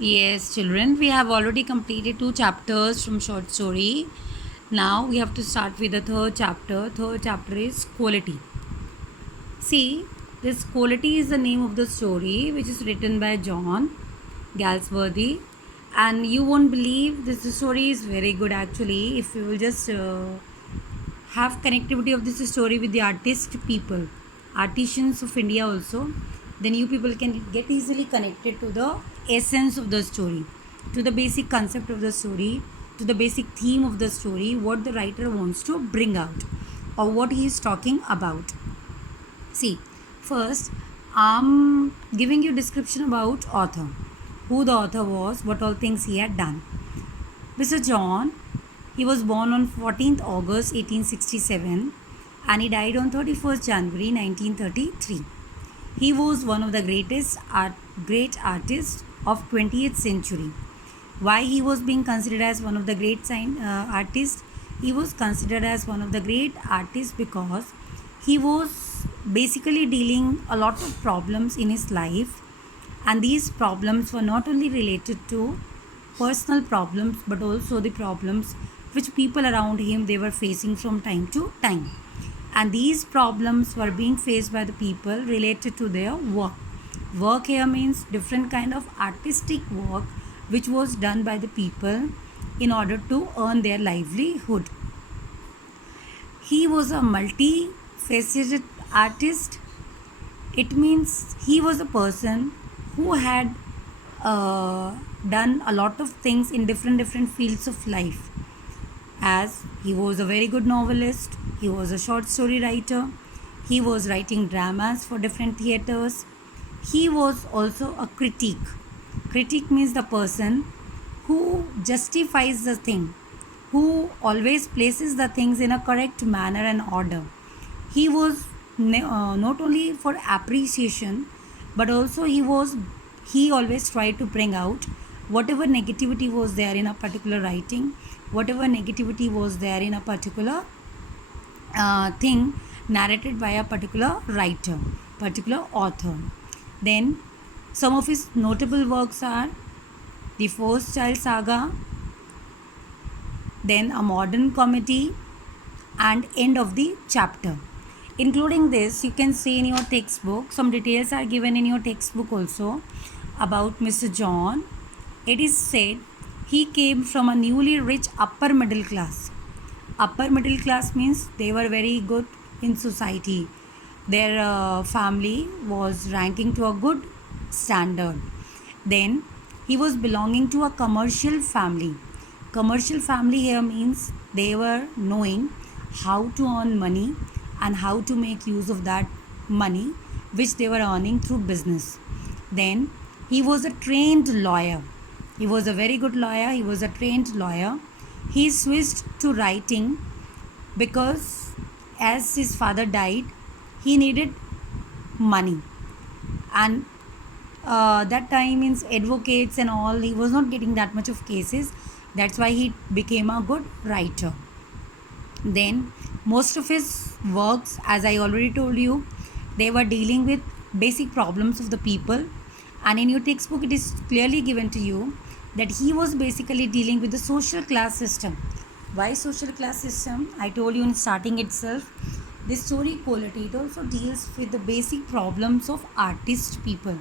Yes, children, we have already completed two chapters from short story. Now we have to start with the third chapter. Third chapter is quality. See, this quality is the name of the story, which is written by John Galsworthy. And you won't believe this story is very good actually. If you will just have connectivity of this story with the artist people, artisans of India also, then you people can get easily connected to the essence of the story, to the basic concept of the story, to the basic theme of the story, what the writer wants to bring out or what he is talking about. See, first I'm giving you description about author, who the author was, what all things he had done. Mr. John, he was born on 14th August 1867 and he died on 31st January 1933. He was one of the great artists of 20th century. Why he was being considered as one of the great artists? He was considered as one of the great artists because he was basically dealing a lot of problems in his life, and these problems were not only related to personal problems but also the problems which people around him they were facing from time to time, and these problems were being faced by the people related to their work here means different kind of artistic work which was done by the people in order to earn their livelihood. He was a multifaceted artist. It means he was a person who had done a lot of things in different fields of life, as he was a very good novelist, he was a short story writer, he was writing dramas for different theaters, he was also a critic. Critic means the person who justifies the thing, who always places the things in a correct manner and order. He was not only for appreciation, but also he always tried to bring out whatever negativity was there in a particular writing, whatever negativity was there in a particular thing narrated by a particular writer, particular author. Then some of his notable works are The First Child Saga, then A Modern Comedy, and End of the Chapter. Including this, you can see in your textbook, some details are given in your textbook also about Mr. John. It is said he came from a newly rich upper middle class. Upper middle class means they were very good in society. Their family was ranking to a good standard. Then he was belonging to a commercial family. Commercial family here means they were knowing how to earn money and how to make use of that money which they were earning through business. Then he was a trained lawyer. He was a very good lawyer. He was a trained lawyer. He switched to writing because as his father died, he needed money, and that time means advocates and all, he was not getting that much of cases. That's why he became a good writer. Then most of his works, as I already told you, they were dealing with basic problems of the people, and in your textbook it is clearly given to you that he was basically dealing with the social class system. Why social class system? I told you in starting itself. This story quality, it also deals with the basic problems of artistic people,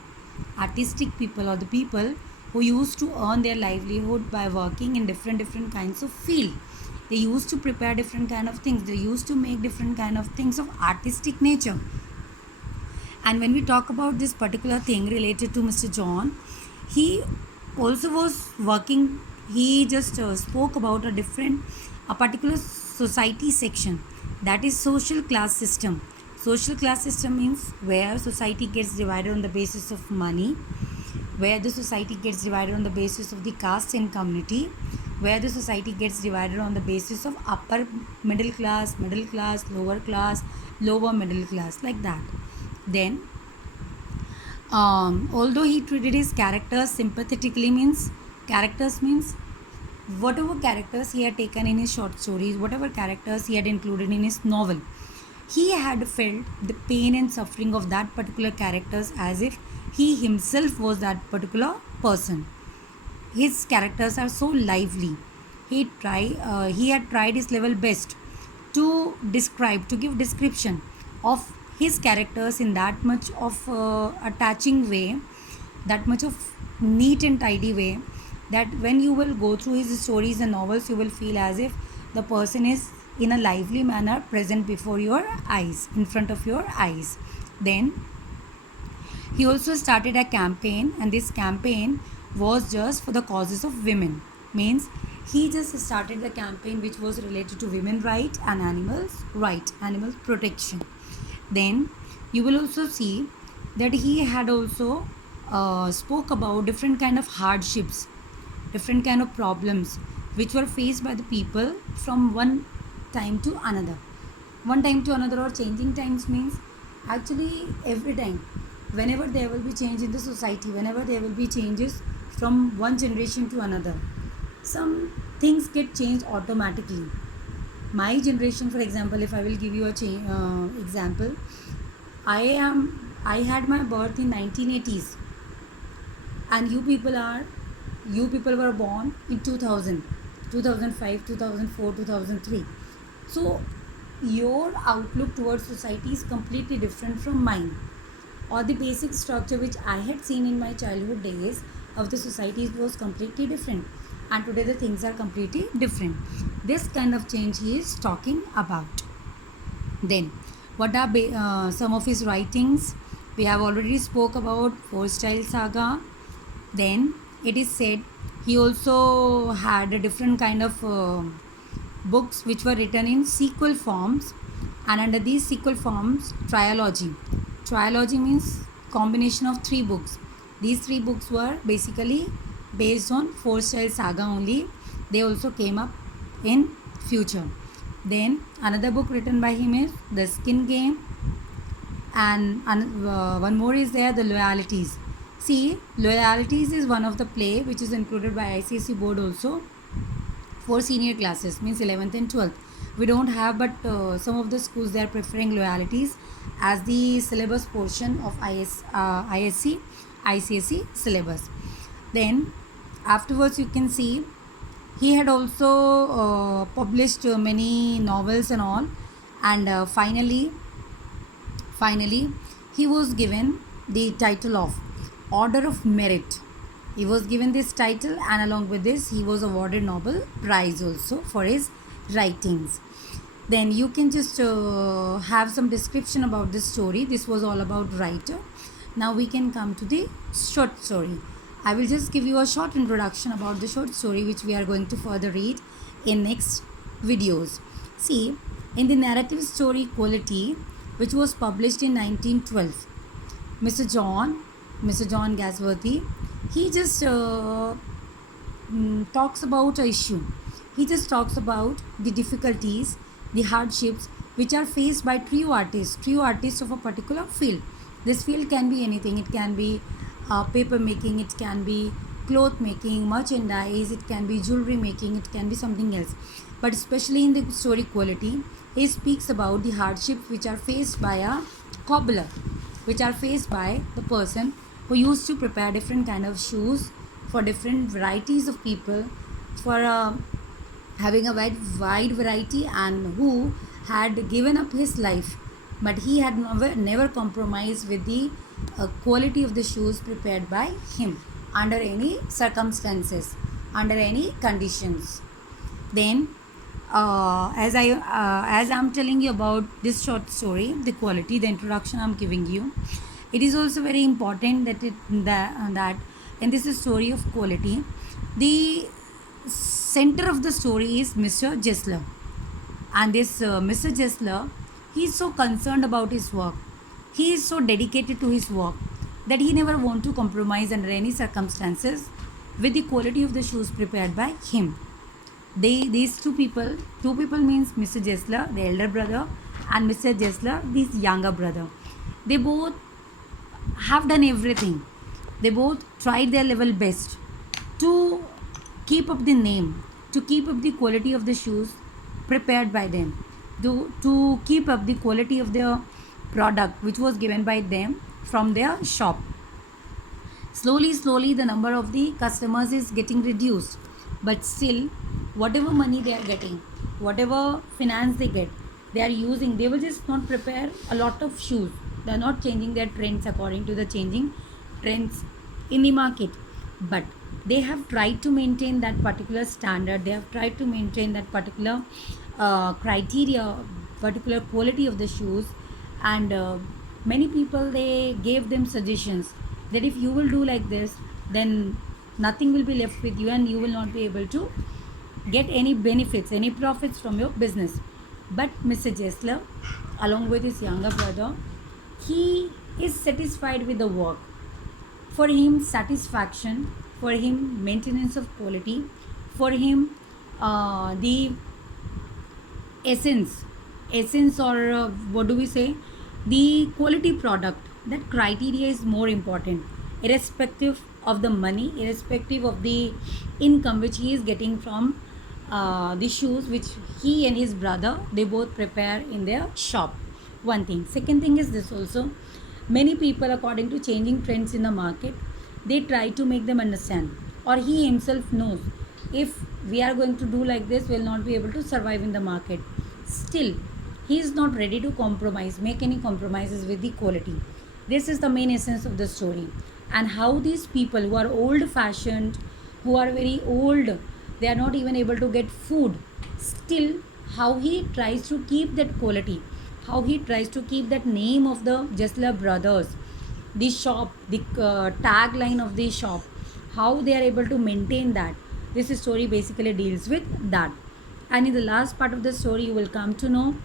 or the people who used to earn their livelihood by working in different kinds of field. They used to prepare different kind of things, they used to make different kind of things of artistic nature. And when we talk about this particular thing related to Mr. John, he also was working, he just spoke about a particular society section, that is social class system. Social class system means where society gets divided on the basis of money, where the society gets divided on the basis of the caste and community, where the society gets divided on the basis of upper middle class, lower middle class, like that. Then although he treated his characters sympathetically, means characters means whatever characters he had taken in his short stories, whatever characters he had included in his novel, he had felt the pain and suffering of that particular characters as if he himself was that particular person. his characters are so lively. He had tried his level best to describe, to give description of his characters in that much of attaching way, that much of neat and tidy way, that when you will go through his stories and novels, you will feel as if the person is in a lively manner present before your eyes, in front of your eyes. Then he also started a campaign, and this campaign was just for the causes of women. Means he just started the campaign which was related to women right and animals right, animal protection. Then you will also see that he had also spoke about different kind of hardships, different kind of problems which were faced by the people from one time to another. One time to another, or changing times means actually every time, whenever there will be change in the society, whenever there will be changes from one generation to another, some things get changed automatically. My generation, for example, if I will give you a example, I had my birth in 1980s, and you people were born in 2000, 2005, 2004, 2003. So your outlook towards society is completely different from mine, or the basic structure which I had seen in my childhood days of the societies was completely different, and today the things are completely different. This kind of change he is talking about. Then what are some of his writings? We have already spoke about Four Style Saga. Then it is said he also had a different kind of books which were written in sequel forms, and under these sequel forms, trilogy means combination of three books. These three books were basically based on Four Style Saga only. They also came up in future. Then another book written by him is The Skin Game, and one more is there, The Loyalties. See, Loyalties is one of the play which is included by ICSE board also for senior classes, means 11th and 12th. We don't have, but some of the schools they are preferring Loyalties as the syllabus portion of ISC ICSE syllabus. Then afterwards you can see he had also published many novels and all, and finally he was given the title of Order of Merit. He was given this title, and along with this he was awarded Nobel Prize also for his writings. Then you can just have some description about this story. This was all about writer. Now we can come to the short story. I will just give you a short introduction about the short story which we are going to further read in next videos. See, in the narrative story Quality, which was published in 1912, Mr. John Gasworthy, he just talks about an issue. He just talks about the difficulties, the hardships which are faced by trio artists of a particular field. This field can be anything. It can be paper making, it can be cloth making, merchandise, it can be jewelry making, it can be something else. But especially in the story Quality, he speaks about the hardships which are faced by a cobbler, which are faced by the person who used to prepare different kind of shoes for different varieties of people, for having a wide variety, and who had given up his life, but he had never compromised with the quality of the shoes prepared by him under any circumstances, under any conditions. Then as I'm telling you about this short story, the Quality, the introduction I'm giving you, it is also very important that in this story of Quality, the center of the story is Mr. Jessler. And this Mr. Jessler, he is so concerned about his work, he is so dedicated to his work, that he never want to compromise under any circumstances with the quality of the shoes prepared by him. These two people means Mr. Jessler, the elder brother, and Mr. Jessler, this younger brother. They both have done everything. They both tried their level best to keep up the name, to keep up the quality of the shoes prepared by them, to keep up the quality of the product which was given by them from their shop. Slowly the number of the customers is getting reduced, but still whatever money they are getting, whatever finance they get, they are using, they will just not prepare a lot of shoes. They are not changing their trends according to the changing trends in the market, but they have tried to maintain that particular standard, they have tried to maintain that particular criteria, particular quality of the shoes. And many people, they gave them suggestions that if you will do like this, then nothing will be left with you and you will not be able to get any benefits, any profits from your business. But Mr. Jesler, along with his younger brother, he is satisfied with the work. For him, satisfaction, for him, maintenance of quality, for him, the essence or what do we say, the quality product, that criteria is more important, irrespective of the money, irrespective of the income which he is getting from the shoes which he and his brother, they both prepare in their shop. One thing. Second thing is this also, many people, according to changing trends in the market, they try to make them understand, or he himself knows, if we are going to do like this, we will not be able to survive in the market. Still, he is not ready to compromise, make any compromises with the quality. This is the main essence of the story. And how these people who are old fashioned, who are very old, they are not even able to get food, still how he tries to keep that quality, how he tries to keep that name of the Jesler brothers, the shop, the tagline of the shop, how they are able to maintain that. This story basically deals with that. And in the last part of the story, you will come to know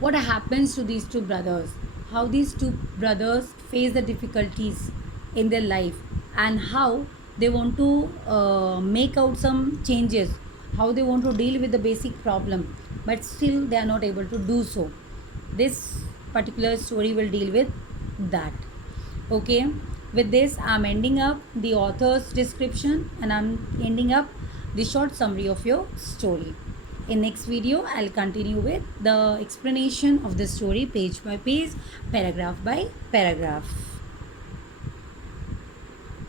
what happens to these two brothers, how these two brothers face the difficulties in their life, and how they want to make out some changes, how they want to deal with the basic problem, but still they are not able to do so. This particular story will deal with that. Okay, with this I'm ending up the author's description and I'm ending up the short summary of your story. In next video, I'll continue with the explanation of the story page by page, paragraph by paragraph.